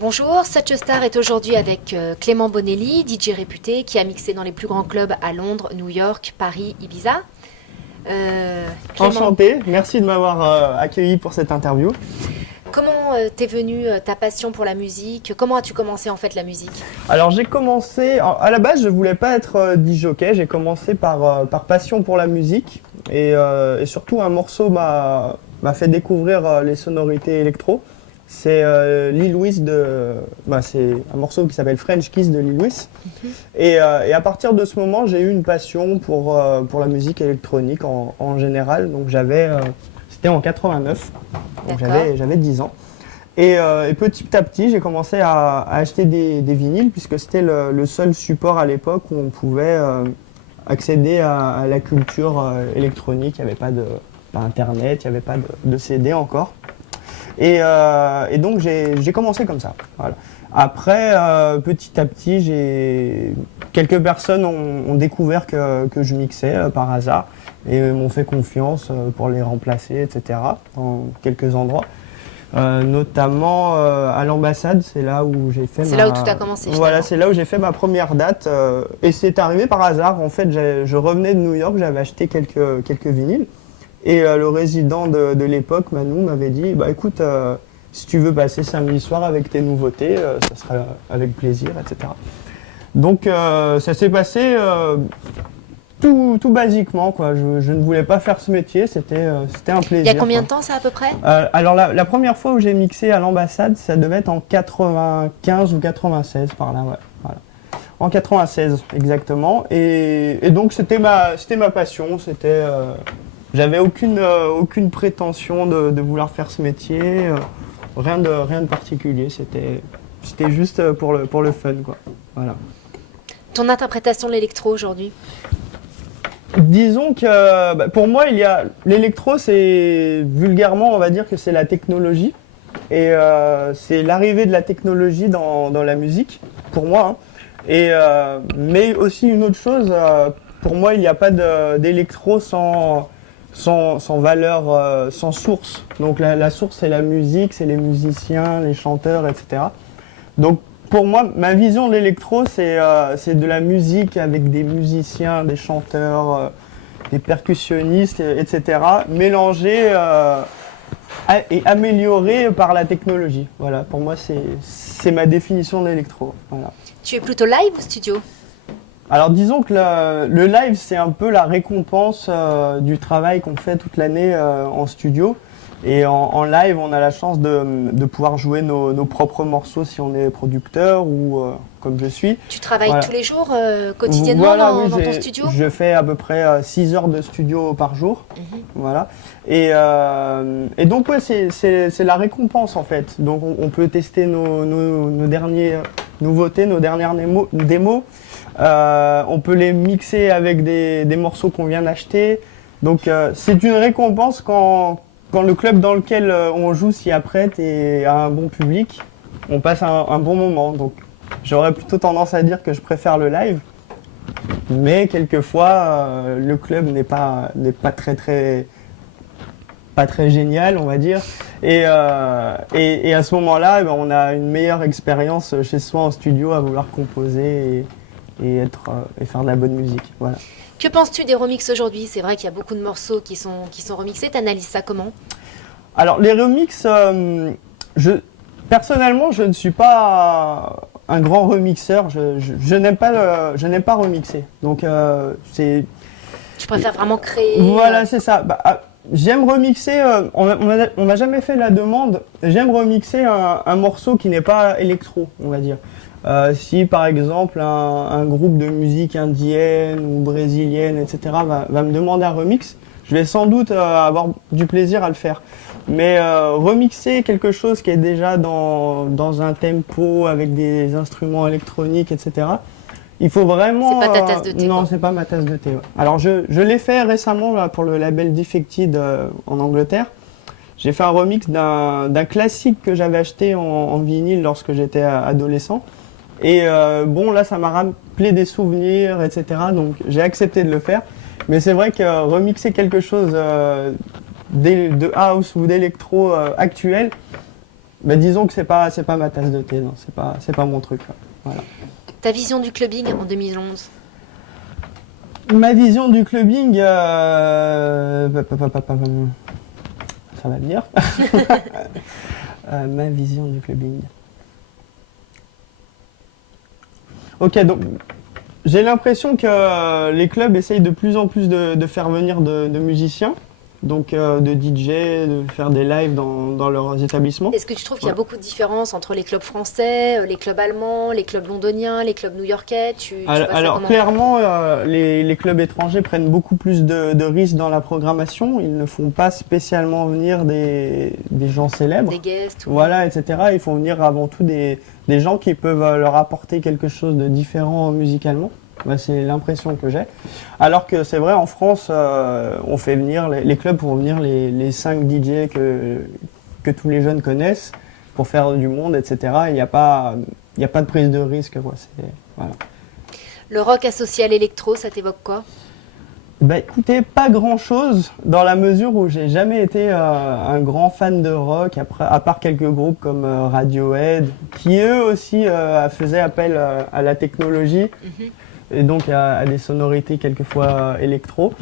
Bonjour, Such a Star est aujourd'hui avec Clément Bonelli, DJ réputé, qui a mixé dans les plus grands clubs à Londres, New York, Paris, Ibiza. Clément, Enchanté, merci de m'avoir accueilli pour cette interview. comment t'es venue ta passion pour la musique? Comment as-tu commencé en fait la musique? Alors j'ai commencé, à la base je voulais pas être disc-jockey, j'ai commencé par passion pour la musique et surtout un morceau m'a fait découvrir les sonorités électro. C'est Lil Louis c'est un morceau qui s'appelle French Kiss de Lil Louis. Et à partir de ce moment, j'ai eu une passion pour la musique électronique en général. Donc c'était en 89, donc D'accord. j'avais 10 ans. Et petit à petit, j'ai commencé à acheter des vinyles puisque c'était le seul support à l'époque où on pouvait accéder à la culture électronique. Il n'y avait pas Internet, il n'y avait pas de CD encore. Et donc j'ai commencé comme ça. Voilà. Après, petit à petit, quelques personnes ont découvert que je mixais par hasard et m'ont fait confiance pour les remplacer, etc. dans quelques endroits. Notamment à l'ambassade, c'est là où j'ai fait C'est là où tout a commencé. Voilà, Finalement. c'est là où j'ai fait ma première date. Et c'est arrivé par hasard. En fait, je revenais de New York, j'avais acheté quelques vinyles. Et le résident de l'époque, Manu, m'avait dit bah écoute, si tu veux passer samedi soir avec tes nouveautés, ça sera avec plaisir, etc. Donc ça s'est passé tout basiquement, quoi. Je ne voulais pas faire ce métier, c'était un plaisir. Il y a combien de quoi. temps ça à peu près? Alors la première fois où j'ai mixé à l'ambassade, ça devait être en 95 ou 96 par là, ouais. Voilà. En 96 exactement. Et donc c'était ma passion, j'avais aucune prétention de vouloir faire ce métier, rien de particulier, c'était juste pour le fun, quoi. Voilà. Ton interprétation de l'électro aujourd'hui? Disons que pour moi, l'électro, c'est vulgairement, on va dire que c'est la technologie. Et c'est l'arrivée de la technologie dans la musique, pour moi. Hein. Mais aussi une autre chose, pour moi, il n'y a pas d'électro sans valeur, sans source. Donc la source, c'est la musique, c'est les musiciens, les chanteurs, etc. Donc pour moi, ma vision de l'électro, c'est de la musique avec des musiciens, des chanteurs, des percussionnistes, etc. mélangés et améliorés par la technologie. Voilà, pour moi, c'est ma définition de l'électro. Voilà. Tu es plutôt live ou studio? Alors disons que le live, c'est un peu la récompense du travail qu'on fait toute l'année en studio. Et en live, on a la chance de pouvoir jouer nos propres morceaux si on est producteur ou comme je suis. Tu travailles Voilà. tous les jours, quotidiennement Voilà, dans, oui, dans ton studio? je fais à peu près 6 heures de studio par jour. Voilà. Et donc ouais, c'est la récompense en fait. Donc on peut tester nos dernières nouveautés, nos dernières démos. On peut les mixer avec des morceaux qu'on vient d'acheter. Donc c'est une récompense quand le club dans lequel on joue s'y apprête et a un bon public, on passe un bon moment. Donc j'aurais plutôt tendance à dire que je préfère le live. Mais quelquefois, le club n'est pas très génial, on va dire. Et à ce moment-là, on a une meilleure expérience chez soi en studio à vouloir composer et faire de la bonne musique. Voilà. Que penses-tu des remixes aujourd'hui? C'est vrai qu'il y a beaucoup de morceaux qui sont remixés. Tu analyses ça comment? Alors les remixes, personnellement, je ne suis pas un grand remixeur. Je n'aime pas remixer. Donc Tu préfères vraiment créer? Voilà, c'est ça. J'aime remixer. On m'a jamais fait la demande. J'aime remixer un morceau qui n'est pas électro, on va dire. Si par exemple un groupe de musique indienne ou brésilienne, etc. va me demander un remix, je vais sans doute avoir du plaisir à le faire. Mais remixer quelque chose qui est déjà dans un tempo avec des instruments électroniques, etc. Il faut vraiment. C'est pas ta tasse de thé. Non, quoi. c'est pas ma tasse de thé. Ouais. Alors je l'ai fait récemment là, pour le label Defected en Angleterre. J'ai fait un remix d'un classique que j'avais acheté en vinyle lorsque j'étais adolescent. Et bon, là, ça m'a rappelé des souvenirs, etc. Donc, j'ai accepté de le faire. Mais c'est vrai que remixer quelque chose de house ou d'électro actuel, Bah, disons que c'est pas ma tasse de thé, non, c'est pas mon truc. Voilà. Ta vision du clubbing en 2011? Ma vision du clubbing, ça va venir. Ma vision du clubbing. Ok, donc j'ai l'impression que les clubs essayent de plus en plus de faire venir de musiciens, donc de DJ, de faire des lives dans leurs établissements. Est-ce que tu trouves qu'il y a beaucoup de différences entre les clubs français, les clubs allemands, les clubs londoniens, les clubs new-yorkais? Alors clairement, les clubs étrangers prennent beaucoup plus de risques dans la programmation. Ils ne font pas spécialement venir des gens célèbres. Des guests. Voilà, etc. Ils font venir avant tout des gens qui peuvent leur apporter quelque chose de différent musicalement. Bah, c'est l'impression que j'ai. Alors que c'est vrai, en France, on fait venir, les clubs font venir les 5 DJ que tous les jeunes connaissent pour faire du monde, etc. Il n'y a pas de prise de risque, quoi. Voilà. Le rock associé à l'électro, ça t'évoque quoi? Bah écoutez, pas grand-chose, dans la mesure où j'ai jamais été un grand fan de rock, à part quelques groupes comme Radiohead, qui eux aussi faisaient appel à la technologie. Et donc à des sonorités quelquefois électro,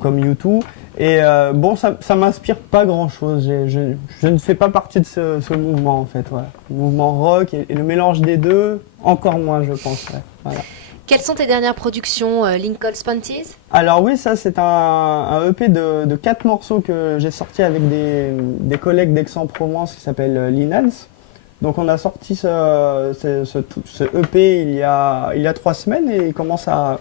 comme U2. Et bon, ça m'inspire pas grand-chose. Je ne fais pas partie de ce mouvement, en fait. Ouais. Le mouvement rock et le mélange des deux, encore moins, je pense. Ouais. Voilà. Quelles sont tes dernières productions, Lincoln Sponties? Alors oui, ça c'est un EP de 4 morceaux que j'ai sorti avec des collègues d'Aix-en-Provence qui s'appellent Linans. Donc on a sorti ce EP il y a 3 semaines et il commence à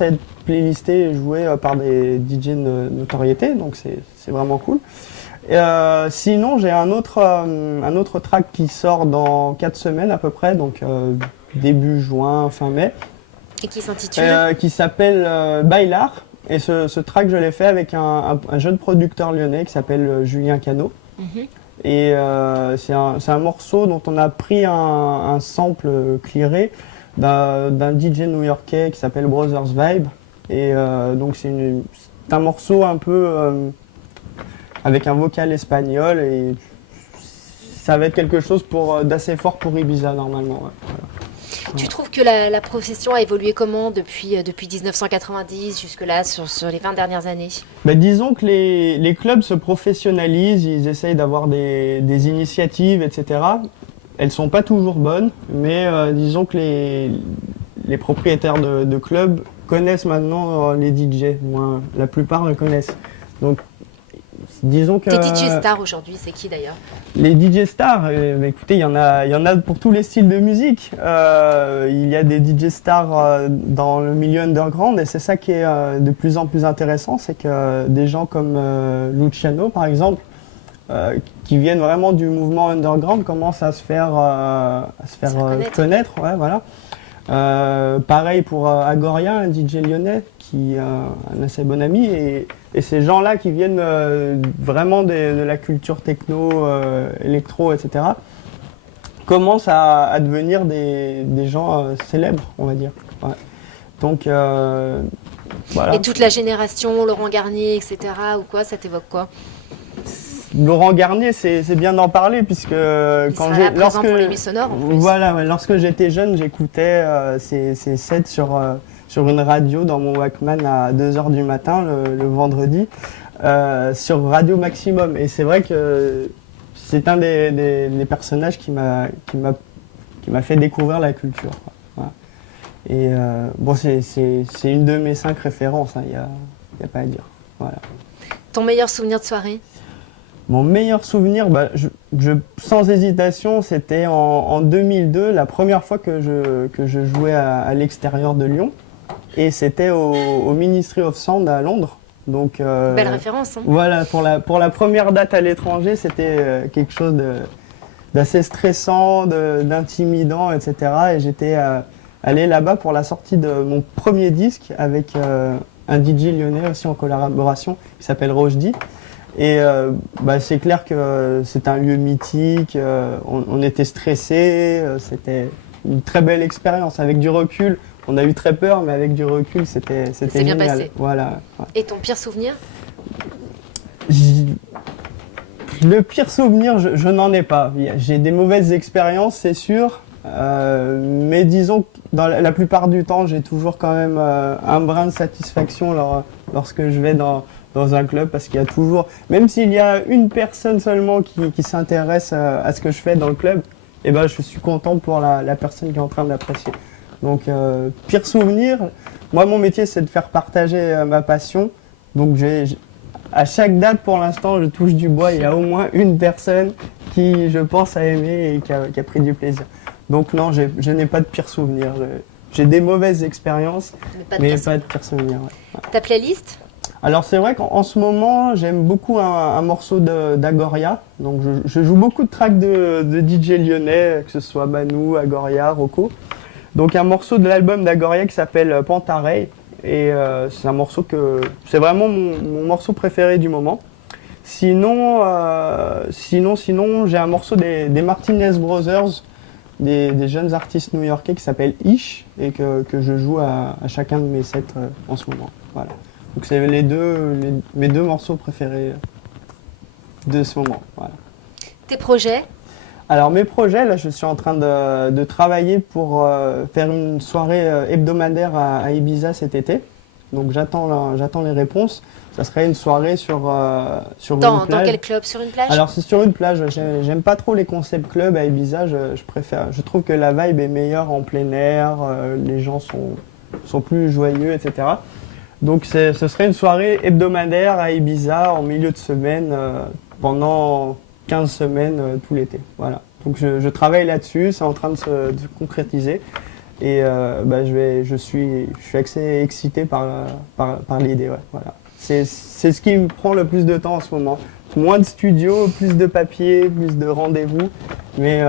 être playlisté et joué par des DJ de notoriété, donc c'est vraiment cool. Sinon j'ai un autre track qui sort dans 4 semaines à peu près, donc début juin, fin mai. Et qui s'intitule qui s'appelle Bailar. Et ce track je l'ai fait avec un jeune producteur lyonnais qui s'appelle Julien Cano. Et c'est un morceau dont on a pris un sample clearé d'un DJ new-yorkais qui s'appelle Brothers Vibe. Et donc c'est un morceau un peu avec un vocal espagnol et ça va être quelque chose d'assez fort pour Ibiza normalement. Ouais. Voilà. Tu trouves que la profession a évolué comment depuis 1990 jusque-là, sur les 20 dernières années? Disons que les clubs se professionnalisent, ils essayent d'avoir des initiatives, etc. Elles ne sont pas toujours bonnes, mais disons que les propriétaires de clubs connaissent maintenant les DJ, moins la plupart le connaissent. Donc, disons que... Tes DJ stars aujourd'hui, c'est qui d'ailleurs? Les DJ stars, écoutez, il y en a pour tous les styles de musique. Il y a des DJ stars dans le milieu underground et c'est ça qui est de plus en plus intéressant, c'est que des gens comme Luciano par exemple, qui viennent vraiment du mouvement underground, commencent à se faire connaître. Ouais, voilà. Pareil pour Agoria, un DJ lyonnais qui est un assez bon ami et ces gens-là qui viennent vraiment de la culture techno, électro, etc. commencent à devenir des gens célèbres, on va dire. Ouais. Donc voilà. Et toute la génération, Laurent Garnier, etc. ou quoi, ça t'évoque quoi? Laurent Garnier, c'est bien d'en parler puisque lorsque j'étais jeune, j'écoutais ces sets sur une radio dans mon Walkman à 2h du matin le vendredi sur Radio Maximum. Et c'est vrai que c'est un des personnages qui m'a fait découvrir la culture. Voilà. Et bon, c'est une de mes 5 références, il y a pas à dire. Voilà. Ton meilleur souvenir de soirée? Mon meilleur souvenir, sans hésitation, c'était en 2002, la première fois que je jouais à l'extérieur de Lyon. Et c'était au Ministry of Sound à Londres. Donc, belle référence. Hein. Voilà, pour la première date à l'étranger, c'était quelque chose d'assez stressant, d'intimidant, etc. Et j'étais allé là-bas pour la sortie de mon premier disque avec un DJ lyonnais aussi en collaboration qui s'appelle Rochdi. Et c'est clair que c'est un lieu mythique, on était stressés, c'était une très belle expérience. Avec du recul, on a eu très peur, mais avec du recul, c'était génial. Bien passé. Voilà. Ouais. Et ton pire souvenir? Le pire souvenir, je n'en ai pas. J'ai des mauvaises expériences, c'est sûr. Mais disons que dans la plupart du temps, j'ai toujours quand même un brin de satisfaction lorsque je vais dans un club, parce qu'il y a toujours, même s'il y a une personne seulement qui s'intéresse à ce que je fais dans le club, eh ben, je suis content pour la personne qui est en train d'apprécier. Donc, pire souvenir, moi mon métier c'est de faire partager ma passion. Donc à chaque date pour l'instant, je touche du bois, il y a au moins une personne qui, je pense, a aimé et qui a pris du plaisir. Donc non, je n'ai pas de pire souvenir. J'ai des mauvaises expériences, mais pas de pire souvenir. Ouais. Ta playlist? Alors c'est vrai qu'en ce moment, j'aime beaucoup un morceau d'Agoria. Donc je joue beaucoup de tracks de DJ lyonnais, que ce soit Manu, Agoria, Rocco. Donc un morceau de l'album d'Agoria qui s'appelle Pantarei. Et c'est un morceau c'est vraiment mon morceau préféré du moment. Sinon, j'ai un morceau des Martinez Brothers, des jeunes artistes new-yorkais qui s'appelle Ish et que je joue à chacun de mes sets en ce moment. Voilà. Donc c'est mes deux morceaux préférés de ce moment. Voilà. Tes projets? Alors mes projets, là je suis en train de travailler pour faire une soirée hebdomadaire à Ibiza cet été. Donc j'attends les réponses. Ça serait une soirée sur une plage. Dans quel club? Sur une plage? Alors c'est sur une plage. J'aime pas trop les concept clubs à Ibiza. Je trouve que la vibe est meilleure en plein air. Les gens sont plus joyeux, etc. Donc ce serait une soirée hebdomadaire à Ibiza en milieu de semaine pendant 15 semaines tout l'été. Voilà. Donc je travaille là-dessus, c'est en train de se concrétiser. Et je suis assez excité par l'idée. Ouais, voilà. C'est ce qui me prend le plus de temps en ce moment. Moins de studio, plus de papier, plus de rendez-vous. Mais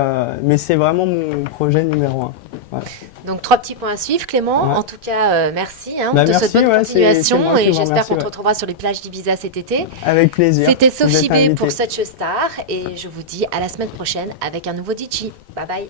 c'est vraiment mon projet numéro 1. Voilà. Donc 3 petits points à suivre, Clément. Ouais. En tout cas, merci. On te merci, souhaite bonne continuation c'est moi qui et vous j'espère remercie, qu'on te retrouvera sur les plages d'Ibiza cet été. Avec plaisir. C'était Vous Sophie êtes B invité. pour Such a Star et je vous dis à la semaine prochaine avec un nouveau DJ. Bye bye.